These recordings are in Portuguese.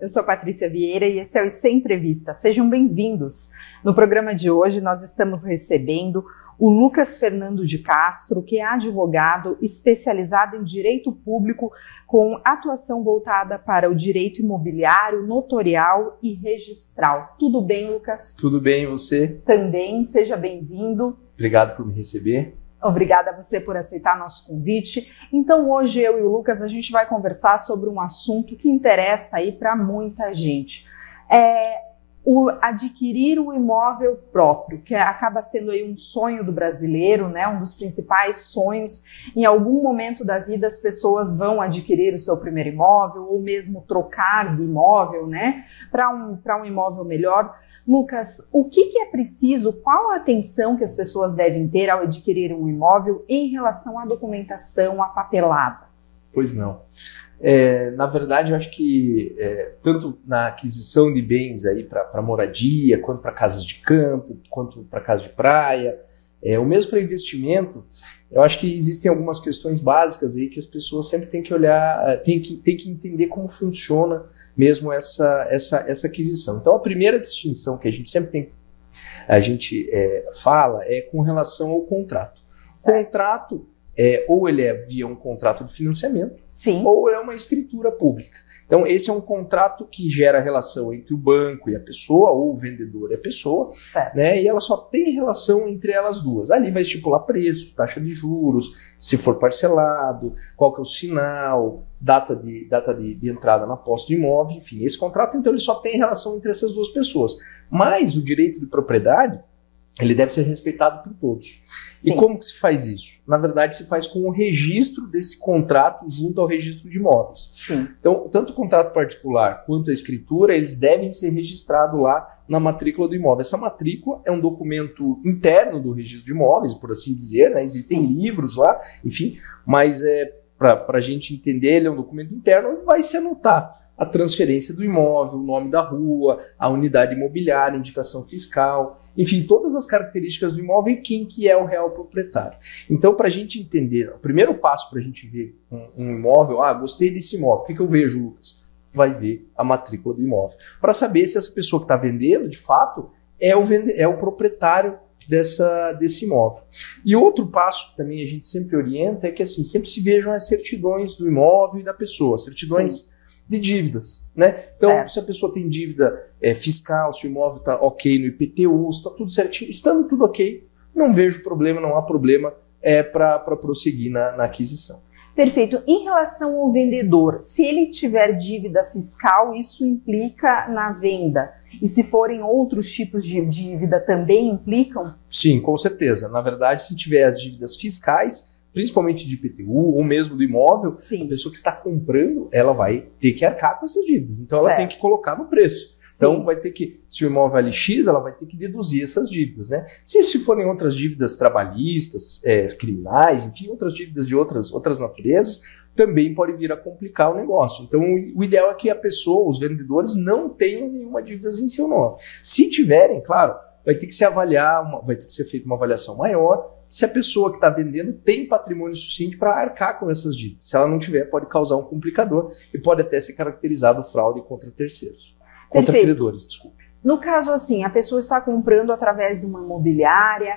eu sou Patrícia Vieira e esse é o IC Entrevista. Sejam bem-vindos. No programa de hoje nós estamos recebendo o Lucas Fernando de Castro, que é advogado especializado em direito público com atuação voltada para o direito imobiliário, notorial e registral. Tudo bem, Lucas? Tudo bem, e você? Também, seja bem-vindo. Obrigado por me receber. Obrigada a você por aceitar nosso convite. Então hoje eu e o Lucas a gente vai conversar sobre um assunto que interessa aí para muita gente. O adquirir o imóvel próprio, que acaba sendo aí um sonho do brasileiro, né? Um dos principais sonhos. Em algum momento da vida as pessoas vão adquirir o seu primeiro imóvel ou mesmo trocar de imóvel, né? Para um imóvel melhor. Lucas, o que é preciso, qual a atenção que as pessoas devem ter ao adquirir um imóvel em relação à documentação, à papelada? Pois não. Na verdade, eu acho que tanto na aquisição de bens aí para moradia, quanto para casas de campo, quanto para casa de praia, o mesmo para investimento, eu acho que existem algumas questões básicas aí que as pessoas sempre têm que olhar, têm que entender como funciona mesmo essa aquisição. Então, a primeira distinção que a gente sempre fala é com relação ao contrato. Certo. Contrato, ou ele é via um contrato de financiamento, Sim. ou é uma escritura pública. Então, esse é um contrato que gera relação entre o banco e a pessoa, ou o vendedor e a pessoa, Certo. né? E ela só tem relação entre elas duas. Ali vai estipular preço, taxa de juros, se for parcelado, qual que é o sinal, data de entrada na posse do imóvel, enfim. Esse contrato, então, ele só tem relação entre essas duas pessoas. Mas o direito de propriedade, ele deve ser respeitado por todos. Sim. E como que se faz isso? Na verdade, se faz com o registro desse contrato junto ao registro de imóveis. Sim. Então, tanto o contrato particular quanto a escritura, eles devem ser registrados lá na matrícula do imóvel. Essa matrícula é um documento interno do registro de imóveis, por assim dizer, né? Existem livros lá, enfim, mas para a gente entender, ele é um documento interno onde vai se anotar a transferência do imóvel, o nome da rua, a unidade imobiliária, indicação fiscal, enfim, todas as características do imóvel e quem que é o real proprietário. Então, para a gente entender, o primeiro passo para a gente ver um imóvel, gostei desse imóvel, o que eu vejo, Lucas? Vai ver a matrícula do imóvel, para saber se essa pessoa que está vendendo, de fato, é o proprietário desse imóvel. E outro passo que também a gente sempre orienta é que assim, sempre se vejam as certidões do imóvel e da pessoa, certidões de dívidas, né? Então, Certo. se a pessoa tem dívida fiscal, se o imóvel está ok no IPTU, se está tudo certinho, estando tudo ok, não vejo problema, não há problema para prosseguir na aquisição. Perfeito. Em relação ao vendedor, se ele tiver dívida fiscal, isso implica na venda. E se forem outros tipos de dívida, também implicam? Sim, com certeza. Na verdade, se tiver as dívidas fiscais, principalmente de IPTU ou mesmo do imóvel, Sim. a pessoa que está comprando, ela vai ter que arcar com essas dívidas. Então, ela Certo. tem que colocar no preço. Sim. Então, vai ter que, se o imóvel vale X, ela vai ter que deduzir essas dívidas, né? Se forem outras dívidas trabalhistas, criminais, enfim, outras dívidas de outras naturezas, também pode vir a complicar o negócio. Então, o ideal é que a pessoa, os vendedores, não tenham nenhuma dívida em seu nome. Se tiverem, claro, vai ter que ser feita uma avaliação maior, se a pessoa que está vendendo tem patrimônio suficiente para arcar com essas dívidas. Se ela não tiver, pode causar um complicador e pode até ser caracterizado fraude contra terceiros. Contra Perfeito. credores, desculpe. No caso assim, a pessoa está comprando através de uma imobiliária,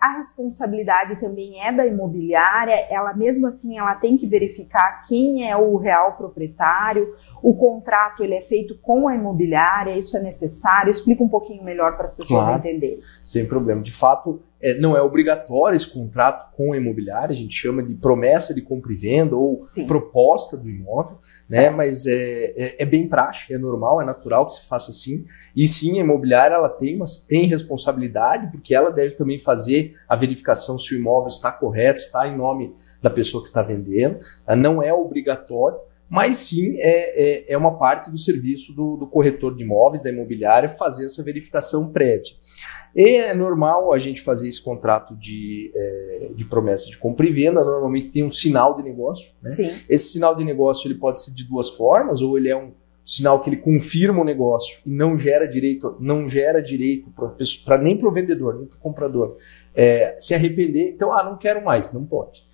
a responsabilidade também é da imobiliária, ela mesmo assim ela tem que verificar quem é o real proprietário, o contrato ele é feito com a imobiliária, isso é necessário? Explica um pouquinho melhor para as pessoas entenderem. Sem problema. De fato, não é obrigatório esse contrato com a imobiliária, a gente chama de promessa de compra e venda ou Sim. proposta do imóvel, né? Mas é bem prático, é normal, é natural que se faça assim. E sim, a imobiliária ela tem responsabilidade, porque ela deve também fazer a verificação se o imóvel está correto, está em nome da pessoa que está vendendo. Não é obrigatório, mas sim é uma parte do serviço do corretor de imóveis, da imobiliária, fazer essa verificação prévia. E é normal a gente fazer esse contrato de promessa de compra e venda, normalmente tem um sinal de negócio, né? Sim. Esse sinal de negócio ele pode ser de duas formas, ou ele é um sinal que ele confirma o negócio e não gera direito nem para o vendedor, nem para o comprador se arrepender. Então, não quero mais, não pode.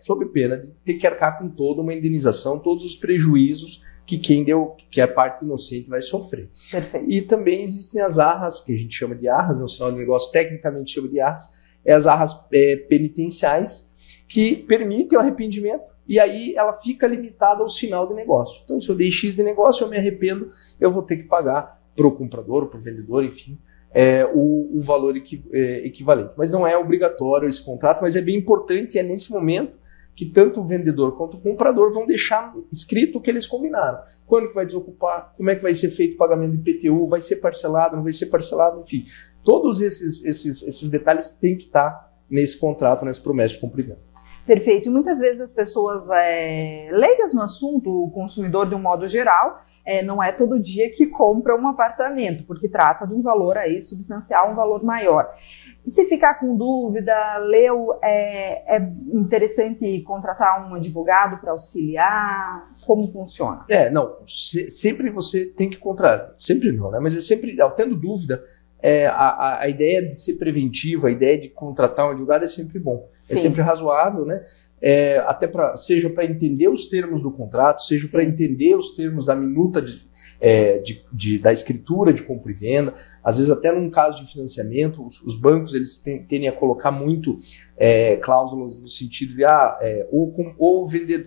Sob pena de ter que arcar com toda uma indenização, todos os prejuízos que a parte inocente vai sofrer. Perfeito. E também existem as arras, que a gente chama de arras, no sinal de negócio tecnicamente chama de arras, as arras penitenciais, que permitem o arrependimento, e aí ela fica limitada ao sinal de negócio. Então, se eu dei X de negócio, eu me arrependo, eu vou ter que pagar para o comprador, para o vendedor, enfim, o valor equivalente. Mas não é obrigatório esse contrato, mas é bem importante, e é nesse momento que tanto o vendedor quanto o comprador vão deixar escrito o que eles combinaram. Quando que vai desocupar, como é que vai ser feito o pagamento de IPTU, vai ser parcelado, não vai ser parcelado, enfim. Todos esses detalhes têm que estar nesse contrato, nessa promessa de compra e venda. Perfeito. E muitas vezes as pessoas leigas no assunto, o consumidor de um modo geral, não é todo dia que compra um apartamento, porque trata de um valor aí substancial, um valor maior. Se ficar com dúvida, leu, é interessante contratar um advogado para auxiliar? Como funciona? Sempre você tem que contratar, sempre não, né? Mas é sempre, tendo dúvida, a ideia de ser preventiva, a ideia de contratar um advogado é sempre bom, Sim. É sempre razoável, né? Até seja para entender os termos do contrato, seja para entender os termos da minuta da escritura de compra e venda. Às vezes até num caso de financiamento, os bancos eles tendem a colocar muito cláusulas no sentido de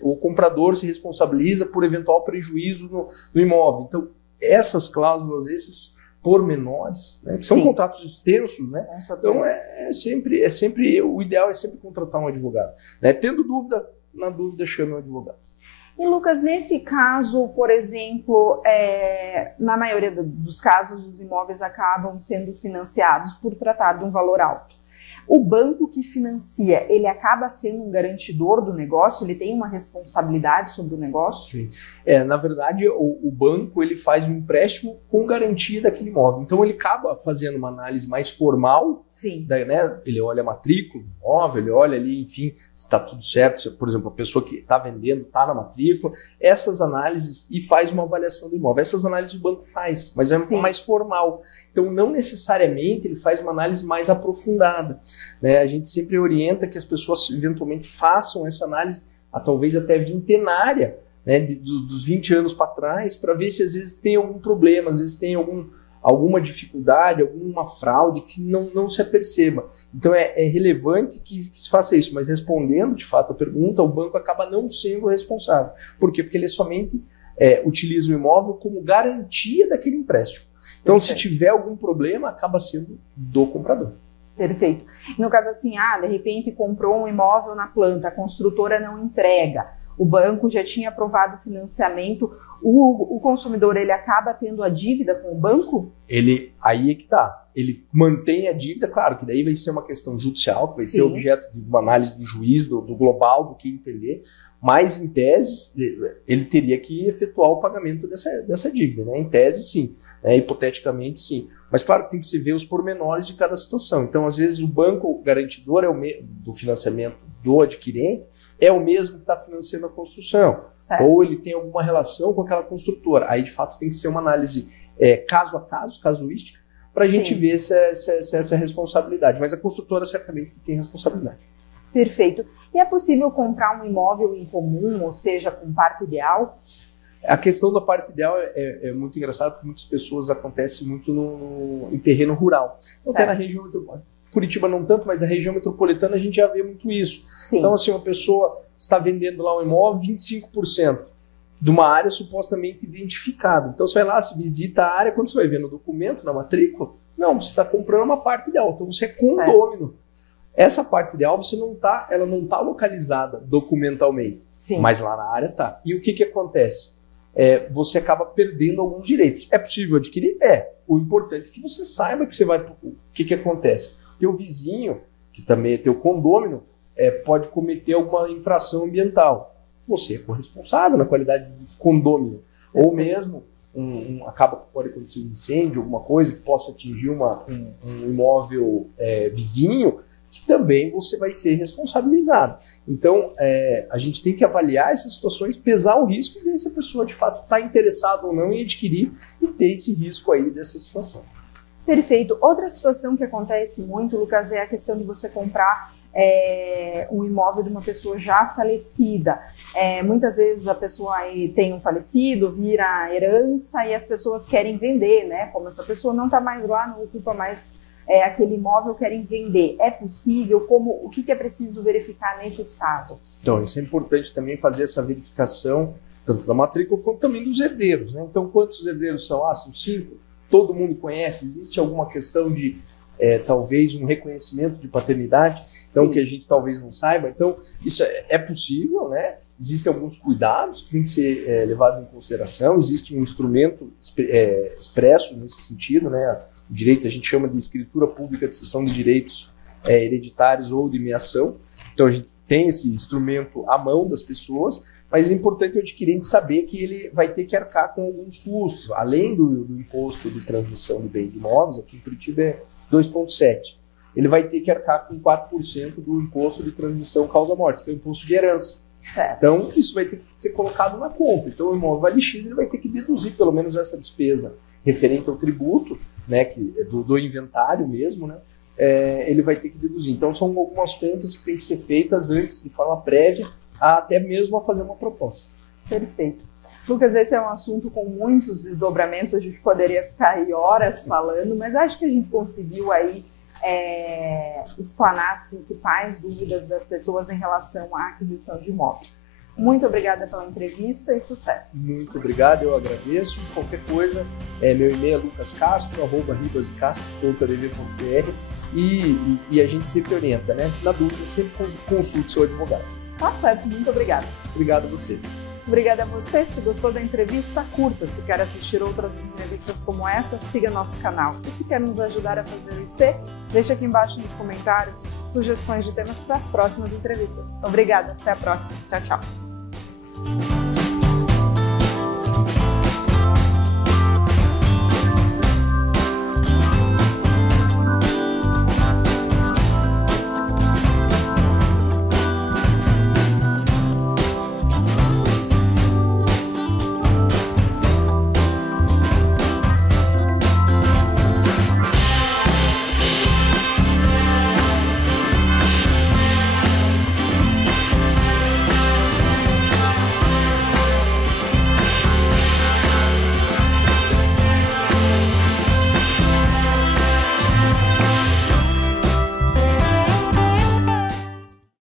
o comprador se responsabiliza por eventual prejuízo no imóvel. Então essas cláusulas, esses pormenores, né, que são Sim. contratos extensos, né? Então sempre o ideal é sempre contratar um advogado, né? Tendo dúvida, na dúvida chame um advogado. E Lucas, nesse caso, por exemplo, na maioria dos casos, os imóveis acabam sendo financiados por tratar de um valor alto. O banco que financia, ele acaba sendo um garantidor do negócio? Ele tem uma responsabilidade sobre o negócio? Sim. Na verdade, o banco ele faz um empréstimo com garantia daquele imóvel. Então, ele acaba fazendo uma análise mais formal. Sim. Né? Ele olha a matrícula do imóvel, ele olha ali, enfim, se está tudo certo. Se, por exemplo, a pessoa que está vendendo está na matrícula. Essas análises e faz uma avaliação do imóvel. Essas análises o banco faz, mas é mais formal. Então, não necessariamente ele faz uma análise mais aprofundada. Né? A gente sempre orienta que as pessoas eventualmente façam essa análise, talvez até vintenária, né? Dos 20 anos para trás, para ver se às vezes tem algum problema, às vezes tem alguma dificuldade, alguma fraude que não se aperceba. Então é relevante que se faça isso, mas respondendo de fato a pergunta, o banco acaba não sendo responsável. Por quê? Porque ele somente utiliza o imóvel como garantia daquele empréstimo. Então, se tiver algum problema, acaba sendo do comprador. Perfeito. No caso assim, de repente comprou um imóvel na planta, a construtora não entrega, o banco já tinha aprovado o financiamento, o consumidor ele acaba tendo a dívida com o banco? Aí é que tá. Ele mantém a dívida, claro que daí vai ser uma questão judicial, que vai ser objeto de uma análise do juiz, do global, do que entender, mas em tese ele teria que efetuar o pagamento dessa dívida, né? Em tese sim. Hipoteticamente, sim. Mas, claro, tem que se ver os pormenores de cada situação. Então, às vezes, o banco garantidor do financiamento do adquirente é o mesmo que está financiando a construção. Certo. Ou ele tem alguma relação com aquela construtora. Aí, de fato, tem que ser uma análise caso a caso, casuística, para a gente ver se essa responsabilidade. Mas a construtora certamente tem responsabilidade. Perfeito. E é possível comprar um imóvel em comum, ou seja, com parte ideal? A questão da parte ideal é muito engraçada, porque muitas pessoas acontece muito em terreno rural. Então, até na região metropolitana. Curitiba não tanto, mas na região metropolitana a gente já vê muito isso. Sim. Então, assim, uma pessoa está vendendo lá um imóvel 25% de uma área supostamente identificada. Então, você vai lá, se visita a área, quando você vai ver no documento, na matrícula, não, você está comprando uma parte ideal. Então, você é condômino. Essa parte ideal ela não está localizada documentalmente, Sim. Mas lá na área está. E o que acontece? Você acaba perdendo alguns direitos. É possível adquirir? O importante é que você saiba que você vai... O que acontece? Teu vizinho, que também é teu condômino, pode cometer alguma infração ambiental. Você é corresponsável na qualidade de condômino. Ou mesmo, pode acontecer um incêndio, alguma coisa que possa atingir um imóvel vizinho, que também você vai ser responsabilizado. Então, a gente tem que avaliar essas situações, pesar o risco e ver se a pessoa, de fato, está interessada ou não em adquirir e ter esse risco aí dessa situação. Perfeito. Outra situação que acontece muito, Lucas, é a questão de você comprar um imóvel de uma pessoa já falecida. Muitas vezes a pessoa aí tem um falecido, vira herança e as pessoas querem vender, né? Como essa pessoa não está mais lá, não ocupa mais aquele imóvel, querem vender. É possível? O que é preciso verificar nesses casos? Então, isso é importante também fazer essa verificação, tanto da matrícula quanto também dos herdeiros, né? Então, quantos herdeiros são? São 5. Todo mundo conhece? Existe alguma questão de talvez um reconhecimento de paternidade, então que a gente talvez não saiba. Então, isso é possível, né? Existem alguns cuidados que têm que ser levados em consideração, existe um instrumento expresso nesse sentido, né? O direito a gente chama de escritura pública de cessão de direitos hereditários ou de meação. Então, a gente tem esse instrumento à mão das pessoas, mas é importante o adquirente saber que ele vai ter que arcar com alguns custos, além do imposto de transmissão de bens imóveis, aqui em Curitiba é 2,7%. Ele vai ter que arcar com 4% do imposto de transmissão causa-morte, que é o imposto de herança. Certo. Então, isso vai ter que ser colocado na conta. Então, o imóvel vale X, ele vai ter que deduzir pelo menos essa despesa referente ao tributo, né, do inventário mesmo, né, ele vai ter que deduzir. Então, são algumas contas que têm que ser feitas antes, de forma prévia, até mesmo a fazer uma proposta. Perfeito. Lucas, esse é um assunto com muitos desdobramentos, a gente poderia ficar aí horas falando, mas acho que a gente conseguiu aí explanar as principais dúvidas das pessoas em relação à aquisição de imóveis. Muito obrigada pela entrevista e sucesso. Muito obrigado, eu agradeço. Qualquer coisa, meu e-mail é lucascastro@ribasecastro.dv.br e a gente sempre orienta, né? Na dúvida, sempre consulte seu advogado. Tá certo, muito obrigada. Obrigado a você. Obrigada a você. Se gostou da entrevista, curta. Se quer assistir outras entrevistas como essa, siga nosso canal. E se quer nos ajudar a fazer o IC, deixe aqui embaixo nos comentários sugestões de temas para as próximas entrevistas. Obrigada, até a próxima. Tchau, tchau.